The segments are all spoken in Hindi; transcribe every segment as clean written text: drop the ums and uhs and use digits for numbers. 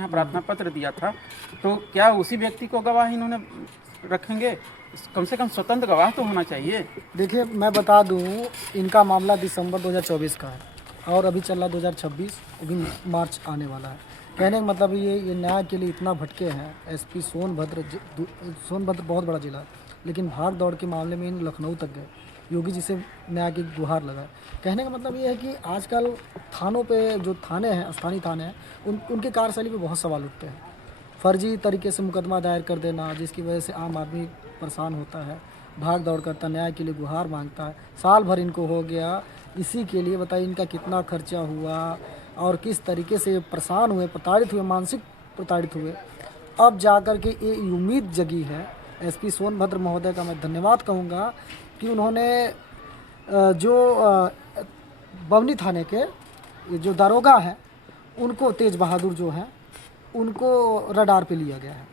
यहाँ प्रार्थना पत्र दिया था, तो क्या उसी व्यक्ति को गवाह इन्होंने रखेंगे? कम से कम स्वतंत्र गवाह तो होना चाहिए। देखिए, मैं बता दूं, इनका मामला दिसंबर 2024 का है और अभी चल रहा 2026, अभी मार्च आने वाला है। कहने का मतलब ये न्याय के लिए इतना भटके हैं। एसपी सोनभद्र बहुत बड़ा जिला है, लेकिन भाग दौड़ के मामले में इन लखनऊ तक गए, योगी जी से न्याय की गुहार लगाए। कहने का मतलब ये है कि आजकल थानों पे, जो थाने हैं, स्थानीय थाने हैं, उनके कार्यशैली पे बहुत सवाल उठते हैं। फर्जी तरीके से मुकदमा दायर कर देना, जिसकी वजह से आम आदमी परेशान होता है, भाग दौड़ करता, न्याय के लिए गुहार मांगता है। साल भर इनको हो गया इसी के लिए। बताइए इनका कितना खर्चा हुआ और किस तरीके से परेशान हुए, प्रताड़ित हुए, मानसिक प्रताड़ित हुए। अब जाकर के ये उम्मीद जगी है। एसपी सोनभद्र महोदय का मैं धन्यवाद कहूँगा कि उन्होंने जो बमनी थाने के ये जो दारोगा हैं, उनको, तेज बहादुर जो हैं, उनको रडार पे लिया गया है।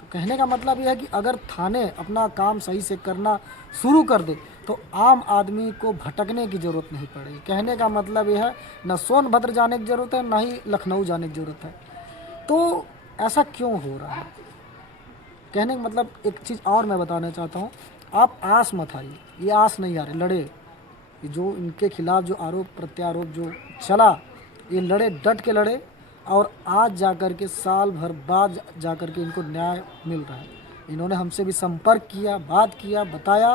तो कहने का मतलब यह है कि अगर थाने अपना काम सही से करना शुरू कर दे तो आम आदमी को भटकने की ज़रूरत नहीं पड़ेगी। कहने का मतलब यह है, न सोनभद्र जाने की ज़रूरत है, ना ही लखनऊ जाने की ज़रूरत है। तो ऐसा क्यों हो रहा है? कहने का मतलब एक चीज़ और मैं बताना चाहता हूँ, आप आस मत हारिए। ये आस नहीं आ रहे, लड़े। ये जो इनके खिलाफ जो आरोप प्रत्यारोप जो चला, ये लड़े, डट के लड़े, और आज जाकर के साल भर बाद जाकर के इनको न्याय मिल रहा है। इन्होंने हमसे भी संपर्क किया, बात किया, बताया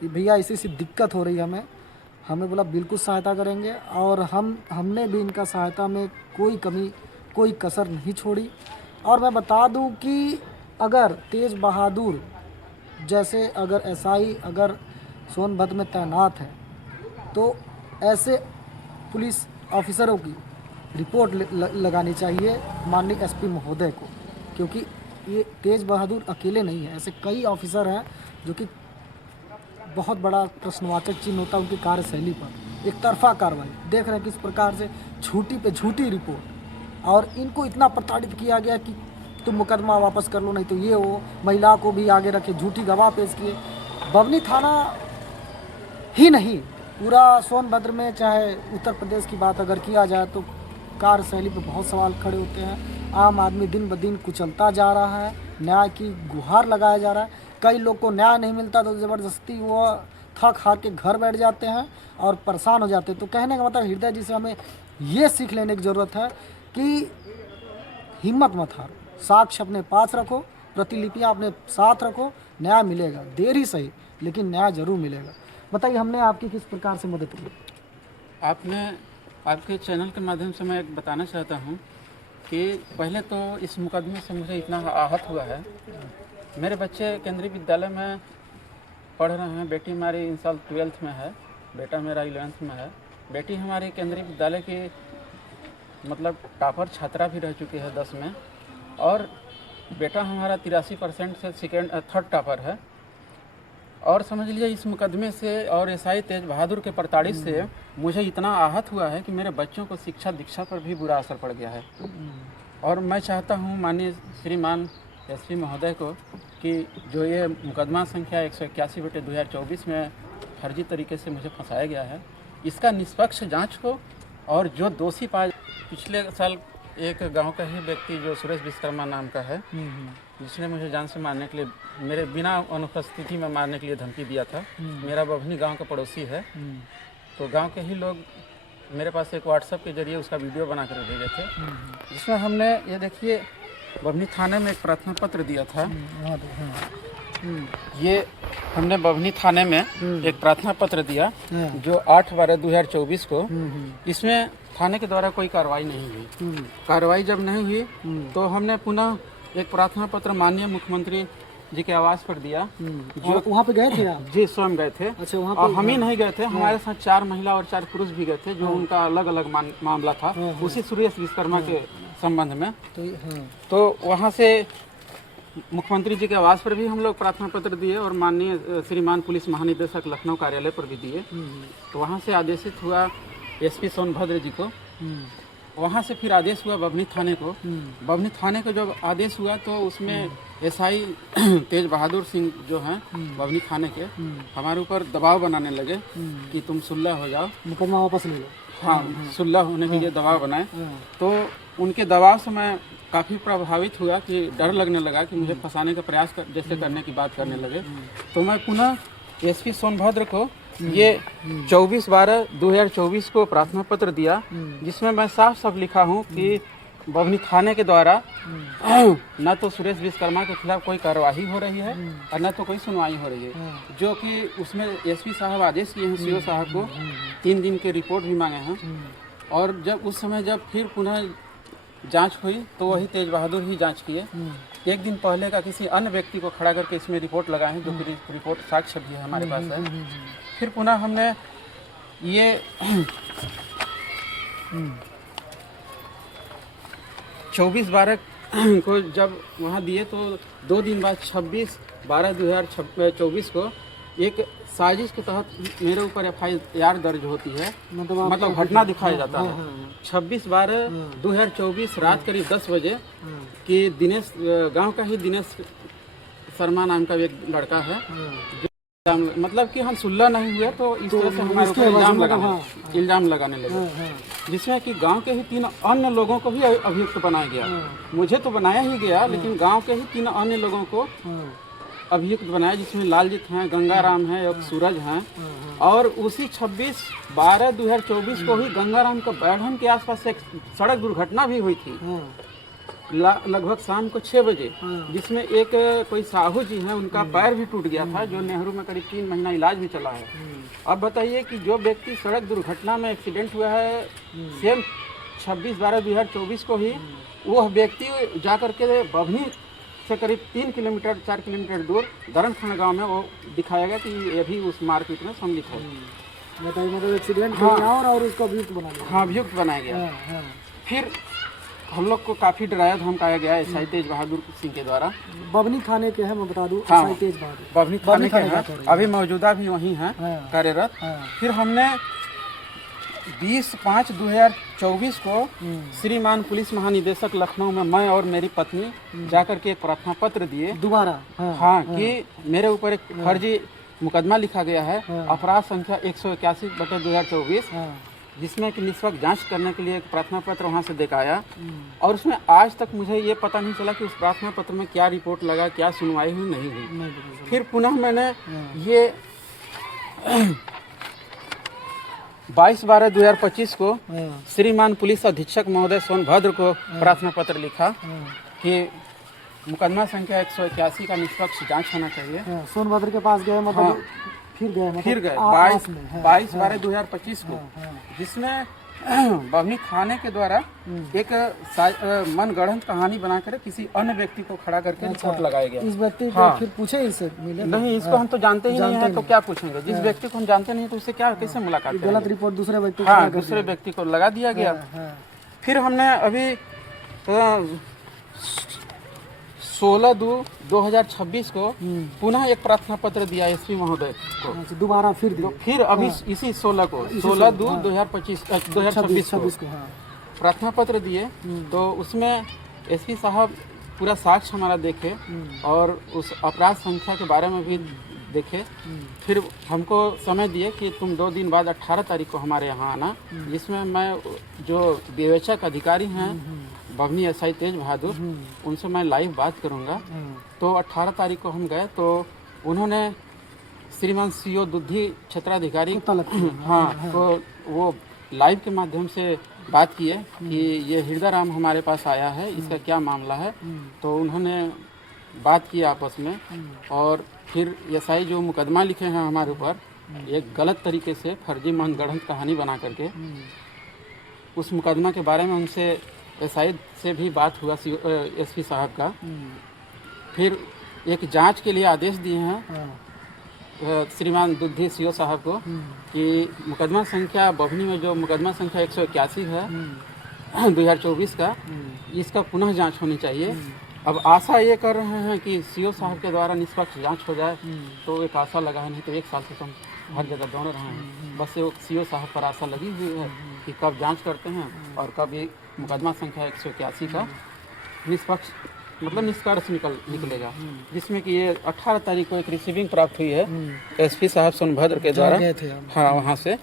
कि भैया ऐसी दिक्कत हो रही है हमें बोला बिल्कुल सहायता करेंगे, और हमने भी इनका सहायता में कोई कमी, कोई कसर नहीं छोड़ी। और मैं बता दूं कि अगर तेज बहादुर जैसे अगर एसआई अगर सोनभद्र में तैनात है, तो ऐसे पुलिस ऑफिसरों की रिपोर्ट लगानी चाहिए माननीय एसपी महोदय को, क्योंकि ये तेज बहादुर अकेले नहीं है, ऐसे कई ऑफिसर हैं जो कि बहुत बड़ा प्रश्नवाचक चिन्ह होता है उनकी कार्यशैली पर। एक तरफा कार्रवाई देख रहे हैं किस प्रकार से, झूठी पे झूठी रिपोर्ट, और इनको इतना प्रताड़ित किया गया कि तुम मुकदमा वापस कर लो, नहीं तो ये वो। महिला को भी आगे रखे, झूठी गवाह पेश किए। बमनी थाना ही नहीं, पूरा सोनभद्र में, चाहे उत्तर प्रदेश की बात अगर किया जाए, तो कार्यशैली पे बहुत सवाल खड़े होते हैं। आम आदमी दिन ब दिन कुचलता जा रहा है, न्याय की गुहार लगाया जा रहा है। कई लोग को न्याय नहीं मिलता तो ज़बरदस्ती वो थक हार के घर बैठ जाते हैं और परेशान हो जाते हैं। तो कहने का मतलब हृदय जी से हमें ये सीख लेने की ज़रूरत है कि हिम्मत मत हारो, साक्ष्य अपने पास रखो, प्रतिलिपियाँ अपने साथ रखो, न्याय मिलेगा, देर ही सही लेकिन न्याय ज़रूर मिलेगा। बताइए हमने आपकी किस प्रकार से मदद की? आपके चैनल के माध्यम से मैं एक बताना चाहता हूँ कि पहले तो इस मुकदमे से मुझे इतना आहत हुआ है। मेरे बच्चे केंद्रीय विद्यालय में पढ़ रहे हैं। बेटी हमारी इस साल 12th में है, बेटा मेरा 11th में है। बेटी हमारी केंद्रीय विद्यालय की मतलब टॉपर छात्रा भी रह चुकी है 10 में, और बेटा हमारा 83% से थर्ड टॉपर है। और समझ लीजिए इस मुकदमे से और एसआई तेज बहादुर के प्रताड़ित से मुझे इतना आहत हुआ है कि मेरे बच्चों को शिक्षा दीक्षा पर भी बुरा असर पड़ गया है। और मैं चाहता हूँ माननीय श्रीमान एसपी महोदय को कि जो ये मुकदमा संख्या 181/2024 में फर्जी तरीके से मुझे फंसाया गया है, इसका निष्पक्ष जांच हो, और जो दोषी पाए। पिछले साल एक गांव का ही व्यक्ति जो सुरेश विश्वकर्मा नाम का है, जिसने मुझे जान से मारने के लिए, मेरे बिना अनुपस्थिति में मारने के लिए धमकी दिया था। मेरा बभनी गांव का पड़ोसी है। तो गांव के ही लोग मेरे पास एक व्हाट्सएप के जरिए उसका वीडियो बना कर भेजे थे, जिसमें हमने ये देखिए बभनी थाने में एक प्रार्थना पत्र दिया था। ये हमने बभनी थाने में एक प्रार्थना पत्र दिया जो 8/12/2024 को। इसमें थाने के द्वारा कोई कार्रवाई नहीं हुई। कार्रवाई जब नहीं हुई तो हमने पुनः एक प्रार्थना पत्र माननीय मुख्यमंत्री जी के आवास पर दिया। जो वहाँ पे गए थे आप? जी, स्वयं गए थे। अच्छा, वहाँ और हम ही नहीं गए थे, हमारे साथ 4 महिला और 4 पुरुष भी गए थे, जो उनका अलग अलग मामला था उसी सुरेश विश्वकर्मा के संबंध में। तो वहाँ से मुख्यमंत्री जी के आवास पर भी हम लोग प्रार्थना पत्र दिए, और माननीय श्रीमान पुलिस महानिदेशक लखनऊ कार्यालय पर भी दिए। तो वहाँ से आदेशित हुआ एसपी सोनभद्र जी को, वहाँ से फिर आदेश हुआ बभनी थाने को। बभनी थाने को जब आदेश हुआ तो उसमें एसआई तेज बहादुर सिंह जो हैं बभनी थाने के, हमारे ऊपर दबाव बनाने लगे कि तुम सुलह हो जाओ, मुकदमा वापस ले लो। हाँ, सुलह होने के लिए दबाव बनाए। तो उनके दबाव से मैं काफ़ी प्रभावित हुआ कि डर लगने लगा कि मुझे फंसाने का प्रयास जैसे करने की बात करने लगे। तो मैं पुनः एसपी सोनभद्र को ये 24/12/2024 को प्रार्थना पत्र दिया, जिसमें मैं साफ साफ लिखा हूँ कि बभनी थाने के द्वारा न तो सुरेश विश्वकर्मा के खिलाफ कोई कार्रवाई हो रही है और न तो कोई सुनवाई हो रही है, जो कि उसमें एसपी साहब आदेश किए हैं सीओ साहब को 3 दिन के रिपोर्ट भी मांगे हैं। और जब उस समय जब फिर पुनः जांच हुई तो वही तेज बहादुर ही जांच किए। एक दिन पहले का किसी अन्य व्यक्ति को खड़ा करके इसमें रिपोर्ट लगाए हैं, जो कि रिपोर्ट साक्ष्य भी है हमारे पास है। फिर पुनः हमने ये 24/12 को जब वहाँ दिए तो 2 दिन बाद 26/12/2024 को एक साजिश के तहत मेरे ऊपर FIR दर्ज होती है, मतलब घटना दिखाया जाता है। 26/12/2024 रात करीब 10 बजे कि दिनेश गांव का ही दिनेश शर्मा नाम का एक लड़का है, मतलब कि हम सुलह नहीं हुए तो इस तरह से हमारे ऊपर इल्जाम लगाने लगे, जिसमें कि गांव के ही 3 अन्य लोगों को भी अभियुक्त बनाया गया। मुझे तो बनाया ही गया, लेकिन गांव के ही 3 अन्य लोगों को अभियुक्त बनाया, जिसमें लालजीत हैं, गंगाराम है और सूरज हैं। और उसी 26/12/2024 को ही गंगाराम का बैठन के आसपास एक सड़क दुर्घटना भी हुई थी, लगभग शाम को 6 बजे, जिसमें एक कोई साहू जी हैं, उनका पैर भी टूट गया था, जो नेहरू में करीब 3 महीना इलाज भी चला है। अब बताइए कि जो व्यक्ति सड़क दुर्घटना में एक्सीडेंट हुआ है सेम 26/12/2024 को ही, वह व्यक्ति जाकर के बभनी से करीब 3 किलोमीटर 4 किलोमीटर दूर धरमखाना गांव में वो दिखाया गया कि ये भी उस मारपीट में सम्मिलित है। बताइए, मतलब एक्सीडेंट हुआ और उसको अभियुक्त बनाया गया। हाँ, अभियुक्त बनाया गया। फिर हम लोग को काफ़ी डराया धमकाया गया SI तेज बहादुर सिंह के द्वारा। बभनी थाने के हैं, मैं बता दूं। हाँ, SI तेज बहादुर बभनी थाने के हैं, अभी मौजूदा भी वहीं हैं कार्यरत। फिर हमने 20/5/2024 को श्रीमान पुलिस महानिदेशक लखनऊ में मैं और मेरी पत्नी जाकर के एक प्रार्थना पत्र दिए दोबारा। हाँ, कि मेरे ऊपर एक फर्जी मुकदमा लिखा गया है, अपराध संख्या 181/2024, जिसमें कि निष्पक्ष जांच करने के लिए एक प्रार्थना पत्र वहां से देकर आया। और उसमें आज तक मुझे ये पता नहीं चला कि उस प्रार्थना पत्र में क्या रिपोर्ट लगा, क्या सुनवाई हुई नहीं हुई। फिर पुनः मैंने ये 22/12/2025 को श्रीमान पुलिस अधीक्षक महोदय सोनभद्र को प्रार्थना पत्र लिखा कि मुकदमा संख्या 181 का निष्पक्ष जांच होना चाहिए। सोनभद्र के पास गए, मतलब फिर गए 22/12/2025 को, जिसमें बभनी थाने के द्वारा एक मनगढ़ंत कहानी बनाकर किसी अन्य व्यक्ति को खड़ा करके रिपोर्ट लगाया गया। इस व्यक्ति को फिर पूछे, इससे मिले नहीं, इसको हम तो जानते ही नहीं है, तो क्या पूछेंगे? जिस व्यक्ति को हम जानते नहीं तो उससे क्या कैसे मुलाकात करेंगे? गलत रिपोर्ट दूसरे व्यक्ति हाँ, दूसरे व्यक्ति को लगा दिया गया। फिर हमने अभी 16/2/2026 को पुनः एक प्रार्थना पत्र दिया एसपी महोदय को, दोबारा फिर तो फिर अभी इसी 16/2/2026 को प्रार्थना पत्र दिए। तो उसमें एसपी साहब पूरा साक्ष्य हमारा देखे और उस अपराध संख्या के बारे में भी देखे। फिर हमको समय दिए कि तुम 2 दिन बाद 18 तारीख को हमारे यहाँ आना, जिसमें मैं जो विवेचक अधिकारी हैं बभनी SI तेज बहादुर, उनसे मैं लाइव बात करूंगा। तो 18 तारीख को हम गए तो उन्होंने श्रीमान CO दुद्धि क्षेत्राधिकारी हाँ, तो वो लाइव के माध्यम से बात किए कि ये हृदय राम हमारे पास आया है, इसका क्या मामला है। तो उन्होंने बात की आपस में, और फिर SI जो मुकदमा लिखे हैं हमारे ऊपर एक गलत तरीके से फर्जी मनगढ़ंत कहानी बना करके, उस मुकदमा के बारे में उनसे SI से भी बात हुआ SP साहब का। फिर एक जांच के लिए आदेश दिए हैं श्रीमान दुद्धि CO साहब को कि मुकदमा संख्या बभनी में जो मुकदमा संख्या 181 है 2024 का, इसका पुनः जांच होनी चाहिए। अब आशा ये कर रहे हैं कि CO साहब के द्वारा निष्पक्ष जांच हो जाए, तो एक आशा लगा है, नहीं तो 1 साल से तो हर जगह दौड़ रहे हैं। बस वो CO साहब पर आशा लगी हुई है कि कब जांच करते हैं और कब ये मुकदमा संख्या 181 का निष्पक्ष मतलब निष्कर्ष निकलेगा, जिसमें कि ये 18 तारीख को एक रिसीविंग प्राप्त हुई है SP साहब सोनभद्र के द्वारा। हाँ, वहाँ से।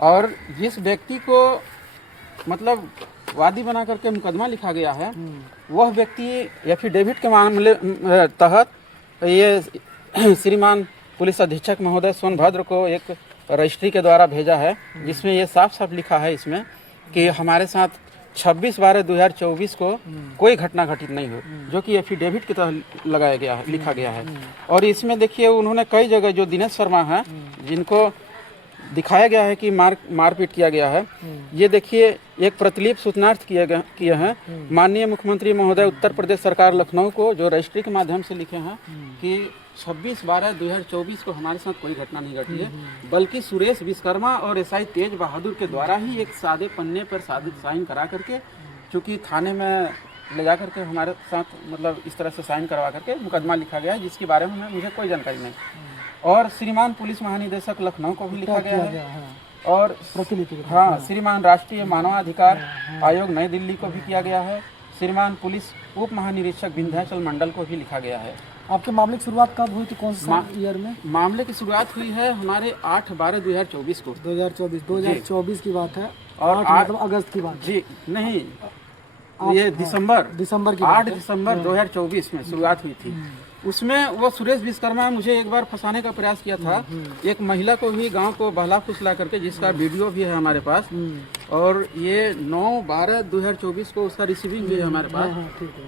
और जिस व्यक्ति को मतलब वादी बना करके मुकदमा लिखा गया है, वह व्यक्ति एफिडेविट के मामले तहत ये श्रीमान पुलिस अधीक्षक महोदय सोनभद्र को एक रजिस्ट्री के द्वारा भेजा है, जिसमें ये साफ साफ लिखा है इसमें कि हमारे साथ 26/12/2024 को कोई घटना घटित नहीं हो, जो कि एफिडेविट की तरह लगाया गया है, लिखा गया है। और इसमें देखिए उन्होंने कई जगह जो दिनेश शर्मा हैं जिनको दिखाया गया है कि मारपीट किया गया है, ये देखिए एक प्रतिलिपि सूचनार्थ किए हैं माननीय मुख्यमंत्री महोदय उत्तर प्रदेश सरकार लखनऊ को, जो रजिस्ट्री के माध्यम से लिखे हैं कि 26/12/2024 को हमारे साथ कोई घटना नहीं घटी है, बल्कि सुरेश विश्वकर्मा और एसआई तेज बहादुर के द्वारा ही एक सादे पन्ने पर साइन करा करके, चूँकि थाने में ले जा करके हमारे साथ मतलब इस तरह से साइन करवा करके मुकदमा लिखा गया है, जिसके बारे में मुझे कोई जानकारी नहीं। और श्रीमान पुलिस महानिदेशक लखनऊ को भी लिखा गया है, और हाँ श्रीमान राष्ट्रीय मानवाधिकार आयोग नई दिल्ली को भी किया गया है, श्रीमान पुलिस उप महानिरीक्षक विंध्याचल मंडल को भी लिखा गया है। आपके मामले की शुरुआत कब हुई थी, कौन से ईयर में? मामले की शुरुआत हुई है हमारे 8/12/2024 को। 2024 की बात है, और 8 मतलब अगस्त की बात जी नहीं, ये दिसंबर की 8 दिसंबर 2024 में शुरुआत हुई थी। उसमें वो सुरेश विश्वकर्मा मुझे एक बार फंसाने का प्रयास किया था, एक महिला को भी गांव को बहला फुसला करके, जिसका वीडियो भी है हमारे पास, और ये 9/12/2024 को उसका रिसीविंग भी है हमारे पास।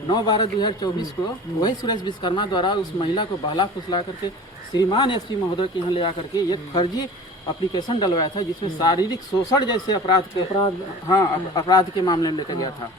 9/12/2024 को वही सुरेश विश्वकर्मा द्वारा उस महिला को बहला फुसला करके श्रीमान एसपी महोदय के यहाँ ले आकर के एक फर्जी एप्लीकेशन डलवाया था, जिसमें शारीरिक शोषण जैसे अपराध के मामले में लेकर गया था।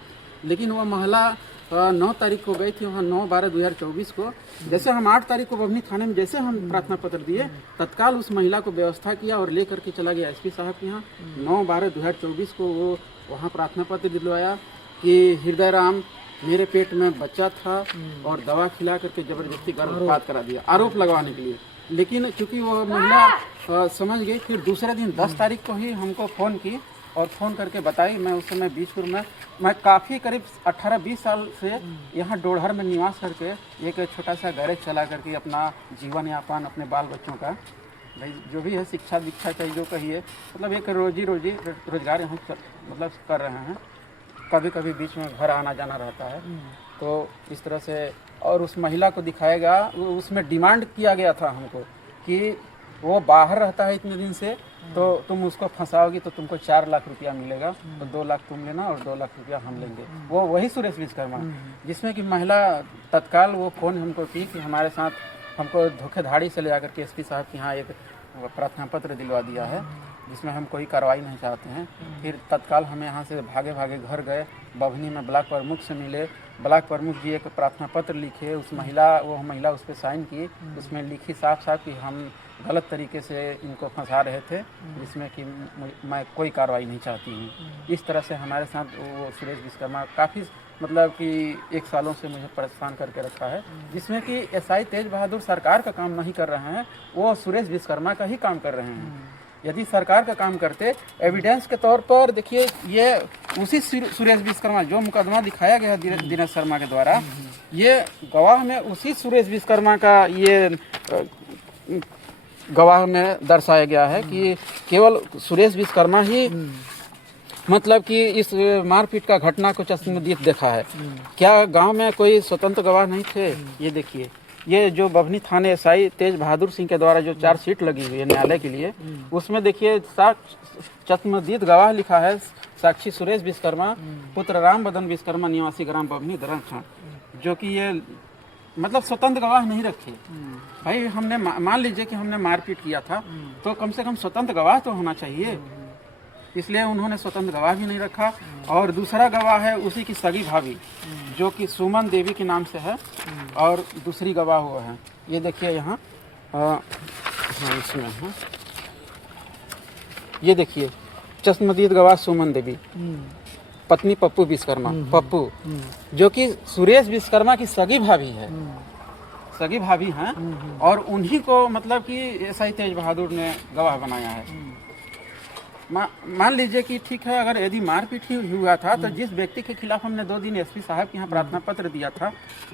लेकिन वह महिला 9 तारीख को गई थी वहाँ, 9/12/2024 को। जैसे हम 8 तारीख को बभनी थाने में जैसे हम प्रार्थना पत्र दिए, तत्काल उस महिला को व्यवस्था किया और ले करके चला गया एसपी साहब के यहाँ। 9/12/2024 को वो वहाँ प्रार्थना पत्र दिलवाया कि हृदय राम मेरे पेट में बच्चा था और दवा खिला करके जबरदस्ती गर्भपात करा दिया, आरोप लगवाने के लिए। लेकिन चूंकि वो महिला समझ गई, फिर दूसरे दिन 10 तारीख को ही हमको फ़ोन की और फ़ोन करके बताई। मैं उस समय बीजपुर में, मैं काफ़ी करीब 18-20 साल से यहाँ डोढ़र में निवास करके एक छोटा सा गैरेज चला करके अपना जीवन यापन, अपने बाल बच्चों का, भाई जो भी है शिक्षा दीक्षा चाहिए जो कहिए, मतलब एक रोजगार यहाँ मतलब कर रहे हैं। कभी कभी बीच में घर आना जाना रहता है, तो इस तरह से। और उस महिला को दिखाएगा, उसमें डिमांड किया गया था हमको कि वो बाहर रहता है इतने दिन से, तो तुम उसको फंसाओगी तो तुमको 4 लाख रुपया मिलेगा, तो 2 लाख तुम लेना और 2 लाख रुपया हम लेंगे। वो वही सुरेश विश्वकर्मा, जिसमें कि महिला तत्काल वो फ़ोन हमको की कि हमारे साथ हमको धोखेधाड़ी से ले जाकर के एसपी साहब के यहाँ एक प्रार्थना पत्र दिलवा दिया है, जिसमें हम कोई कार्रवाई नहीं चाहते हैं। फिर तत्काल हमें यहाँ से भागे भागे घर गए, बभनी में ब्लॉक प्रमुख से मिले, ब्लॉक प्रमुख जी एक प्रार्थना पत्र लिखे, वो महिला उस पर साइन की, उसमें लिखी साफ साफ कि हम गलत तरीके से इनको फंसा रहे थे, जिसमें कि मैं कोई कार्रवाई नहीं चाहती हूँ। इस तरह से हमारे साथ वो सुरेश विश्वकर्मा काफ़ी मतलब कि 1 सालों से मुझे परेशान करके रखा है, जिसमें कि एसआई तेज बहादुर सरकार का काम नहीं कर रहे हैं, वो सुरेश विश्वकर्मा का ही काम कर रहे हैं। यदि सरकार का काम करते, एविडेंस के तौर पर देखिए, ये उसी सुरेश विश्वकर्मा जो मुकदमा दिखाया गया दिनेश शर्मा के द्वारा, ये गवाह में उसी सुरेश विश्वकर्मा का ये गवाह में दर्शाया गया है कि केवल सुरेश विश्वकर्मा ही मतलब कि इस मारपीट का घटना को चश्मदीद देखा है। क्या गांव में कोई स्वतंत्र गवाह नहीं थे? ये देखिए, ये जो बभनी थाने एसआई तेज बहादुर सिंह के द्वारा जो 4 सीट लगी हुई है न्यायालय के लिए, उसमें देखिए चश्मदीद गवाह लिखा है, साक्षी सुरेश विश्वकर्मा पुत्र राम बदन विश्वकर्मा निवासी ग्राम बभनी दरंग, जो कि ये मतलब स्वतंत्र गवाह नहीं रखे। भाई हमने मान लीजिए कि हमने मारपीट किया था, तो कम से कम स्वतंत्र गवाह तो होना चाहिए, इसलिए उन्होंने स्वतंत्र गवाह भी नहीं रखा। और दूसरा गवाह है उसी की सगी भाभी, जो कि सुमन देवी के नाम से है, और दूसरी गवाह वो है, ये देखिए यहाँ इसमें है, ये देखिए चश्मदीद गवाह सुमन देवी, पत्नी पप्पू विश्वकर्मा, पप्पू जो कि सुरेश विश्वकर्मा की सगी भाभी है, सगी भाभी हैं, और उन्हीं को मतलब कि एसआई तेज बहादुर ने गवाह बनाया है। मान लीजिए कि ठीक है, अगर यदि मारपीट ही हुआ था, तो जिस व्यक्ति के खिलाफ हमने 2 दिन एसपी साहब के यहाँ प्रार्थना पत्र दिया था,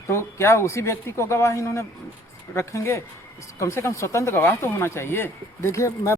तो क्या उसी व्यक्ति को गवाह इन्होंने रखेंगे? कम से कम स्वतंत्र गवाह तो होना चाहिए। देखिए, मैं